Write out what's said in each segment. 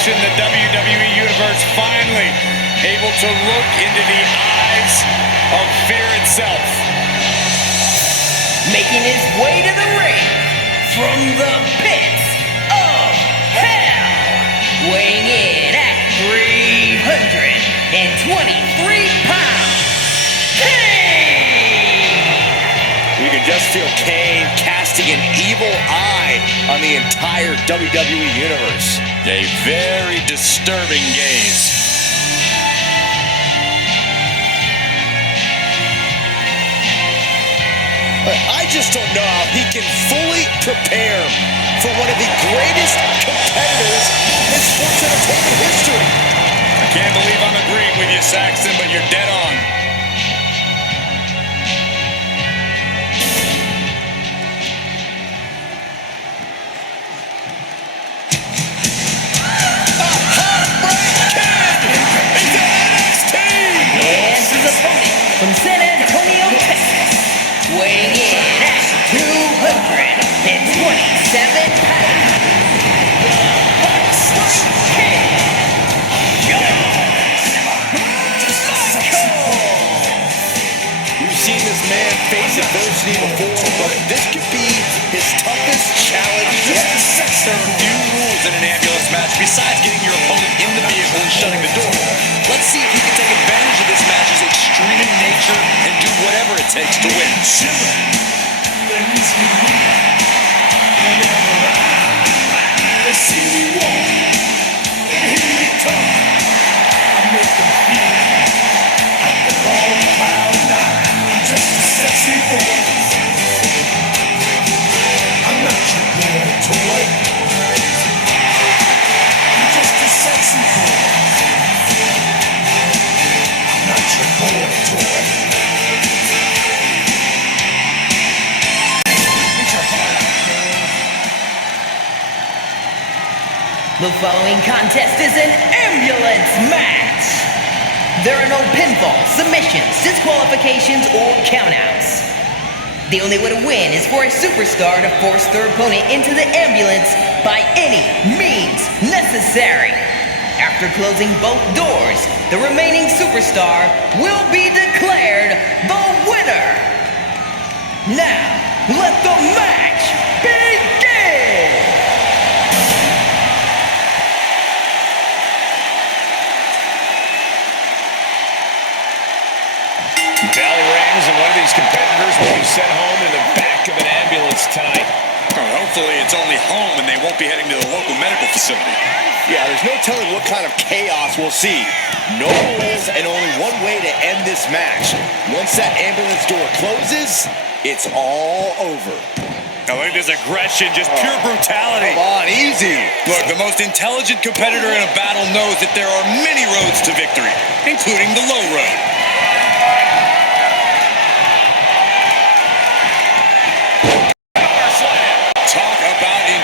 reaction, the WWE Universe finally able to look into the eyes of fear itself. Making his way to the ring from the pits of hell, weighing in at 323 pounds, Kane! You can just feel Kane casting an evil eye on the entire WWE Universe. A very disturbing gaze. I just don't know how he can fully prepare for one of the greatest competitors in sports entertainment history. I can't believe I'm agreeing with you, Saxton, but you're dead on. From San Antonio, Texas, weighing in at 227 pounds, We've seen this man face adversity before, but this could be his toughest challenge yet. There are few rules in an ambulance match besides getting your opponent in the vehicle and shutting the door. Let's see if he can take advantage of this match's extreme nature and do whatever it takes to win. They see me walk, and hear me talk. I make them feel like they're all about now. Just a sexy boy. I'm not your boy toy. I'm just a sexy boy. I'm not your boy toy. The following contest is an ambulance match. There are no pinfalls, submissions, disqualifications, or countouts. The only way to win is for a superstar to force their opponent into the ambulance by any means necessary. After closing both doors, the remaining superstar will be declared the winner. Now, let the match begin! Bell rings, and one of these competitors will be sent home in the back of an ambulance tonight. Well, hopefully it's only home and they won't be heading to the local medical facility. Yeah, there's no telling what kind of chaos we'll see. No rules and only one way to end this match. Once that ambulance door closes, it's all over. I think there's aggression, just pure brutality. Come on, easy. Look, the most intelligent competitor in a battle knows that there are many roads to victory, including the low road.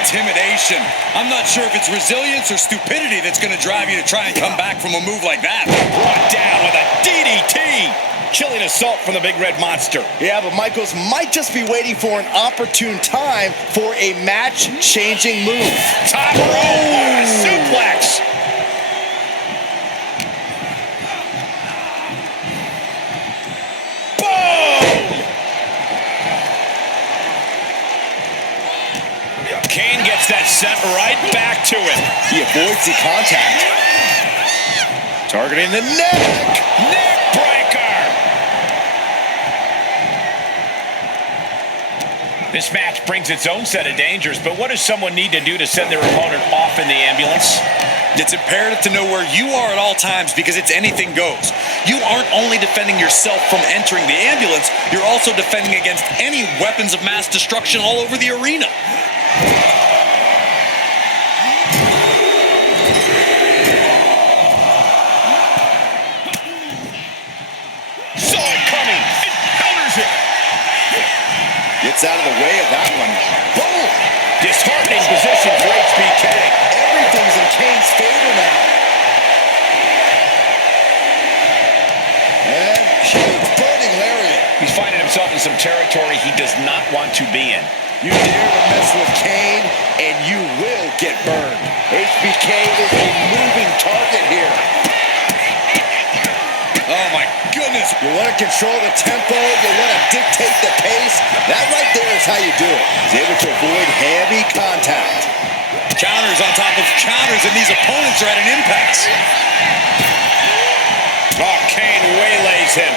Intimidation. I'm not sure if it's resilience or stupidity that's going to drive you to try and come back from a move like that. Brought down with a DDT. Killing assault from the big red monster. Yeah, but Michaels might just be waiting for an opportune time for a match-changing move. Top rope suplex. Kane gets that sent right back to him. He avoids the contact. Targeting the neck. Neck breaker. This match brings its own set of dangers, but what does someone need to do to send their opponent off in the ambulance? It's imperative to know where you are at all times because it's anything goes. You aren't only defending yourself from entering the ambulance, you're also defending against any weapons of mass destruction all over the arena. Saw it coming. It counters it. Gets out of the way of that one. Boom! Disheartening position for HBK. Everything's in Kane's favor now. And huge burning lariat. He's finding himself in some territory he does not want to be in. You dare to mess with Kane, and you will get burned. HBK is a moving target here. Oh, my goodness. You want to control the tempo. You want to dictate the pace. That right there is how you do it. He's able to avoid heavy contact. Counters on top of counters, and these opponents are at an impasse. Oh, Kane waylays him.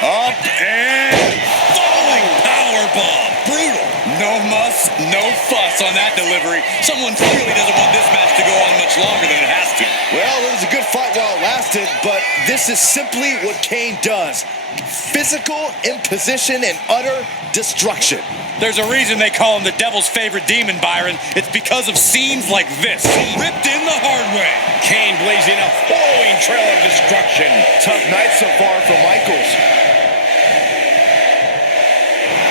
Up and falling powerbomb. Brutal. No muss, no fuss on that delivery. Someone clearly doesn't want this match to go on much longer than it has to. Well, it was a good fight while it lasted, but this is simply what Kane does. Physical imposition and utter destruction. There's a reason they call him the devil's favorite demon, Byron. It's because of scenes like this. Ripped in the hard way. Kane blazing a flowing trail of destruction. Tough night so far for Michaels.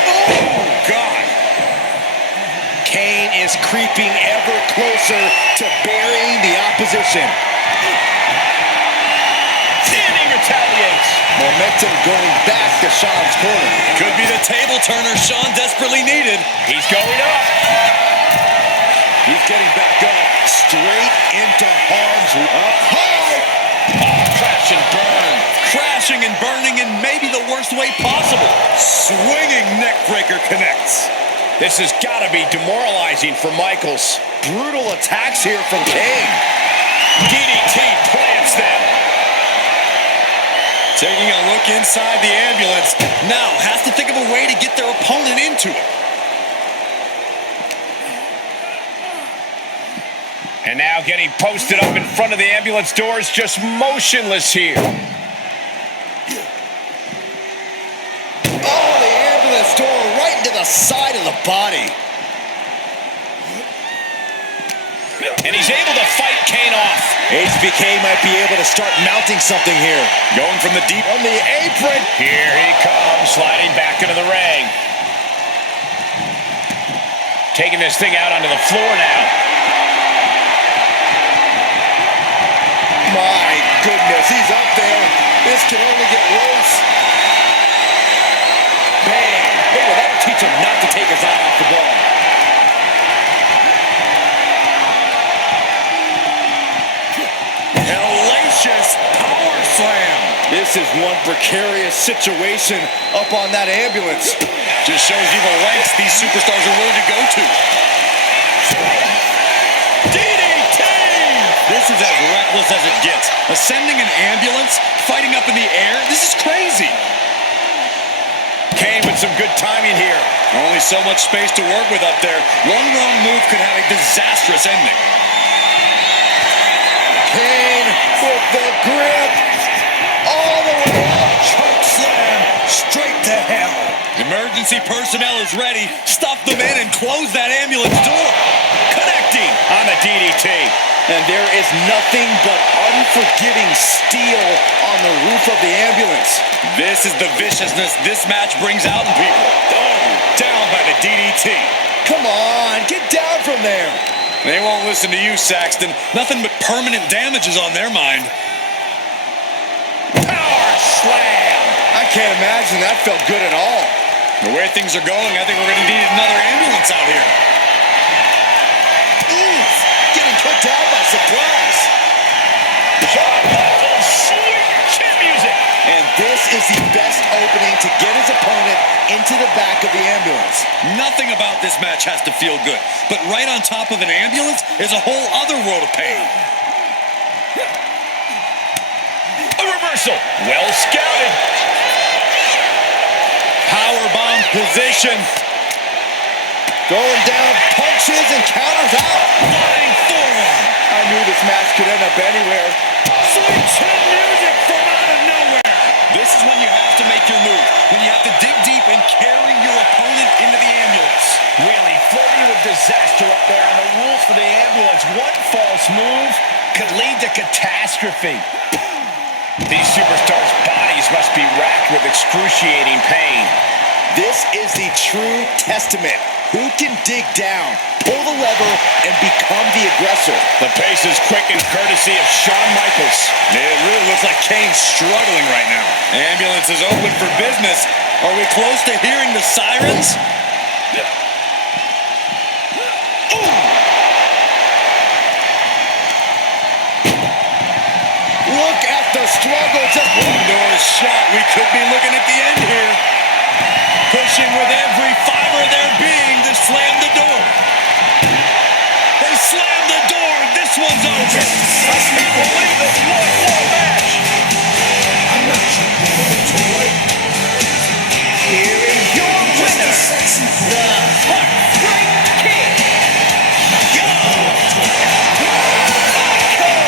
Oh, God. Kane is creeping ever closer to burying the opposition. Standing retaliates. Momentum going back to Shawn's corner. Could be the table turner Shawn desperately needed. He's going up. He's getting back up, straight into harm's way. Up high. Oh, crash and burn. Crashing and burning in maybe the worst way possible. Swinging neck breaker connects. This has got to be demoralizing for Michaels. Brutal attacks here from Kane. DDT plants them. Taking a look inside the ambulance. Now has to think of a way to get their opponent into it. And now getting posted up in front of the ambulance doors, just motionless here. Oh, the ambulance door right into the side of the body. And he's able to fight Kane off. HBK might be able to start mounting something here. Going from the deep On the apron. Here he comes, sliding back into the ring. Taking this thing out onto the floor now. My goodness, he's up there. This can only get worse. Bang. Hey, well, that'll teach him not to take his eye off the ball. hellacious power slam. This is one precarious situation up on that ambulance. Just shows you the lengths these superstars are willing to go to. DDT! This is as reckless as it gets. Ascending an ambulance, fighting up in the air, this is crazy. Kane with some good timing here. Only so much space to work with up there. One wrong move could have a disastrous ending. Kane with the grip. All the way up. Choke slam straight to hell. Emergency personnel is ready. Stuff them in and close that ambulance door. Connecting On the DDT. And there is nothing but unforgiving steel on the roof of the ambulance. This is the viciousness this match brings out in people. Oh, down by the DDT. Come on, get down from there. They won't listen to you, Saxton. Nothing but permanent damage is on their mind. Power slam. I can't imagine that felt good at all. The way things are going, I think we're going to need another ambulance out here. Oof, getting put down by surprise. Shawn Michaels, sweet chin music. And this is the best opening to get his opponent into the back of the ambulance. Nothing about this match has to feel good, but right on top of an ambulance is a whole other world of pain. A reversal. Well scouted. Powerbomb position. Going down, punches and counters out. Flying forearm. I knew this match could end up anywhere. Sweet chin music from out of nowhere. This is when you have to make your move. When you have to dig deep and carry your opponent into the ambulance. Really flirting with disaster up there on the roof of the ambulance. One false move could lead to catastrophe. These superstars' bodies must be racked with excruciating pain. This is the true testament. Who can dig down, pull the lever, and become the aggressor? The pace is quick and courtesy of Shawn Michaels. It really looks like Kane's struggling right now. Ambulance is open for business. Are we close to hearing the sirens? Look at the struggle. Just one Door shot. We could be looking at the end here. Pushing with every fiber of their being to slam the door. They slam the door. This one's over.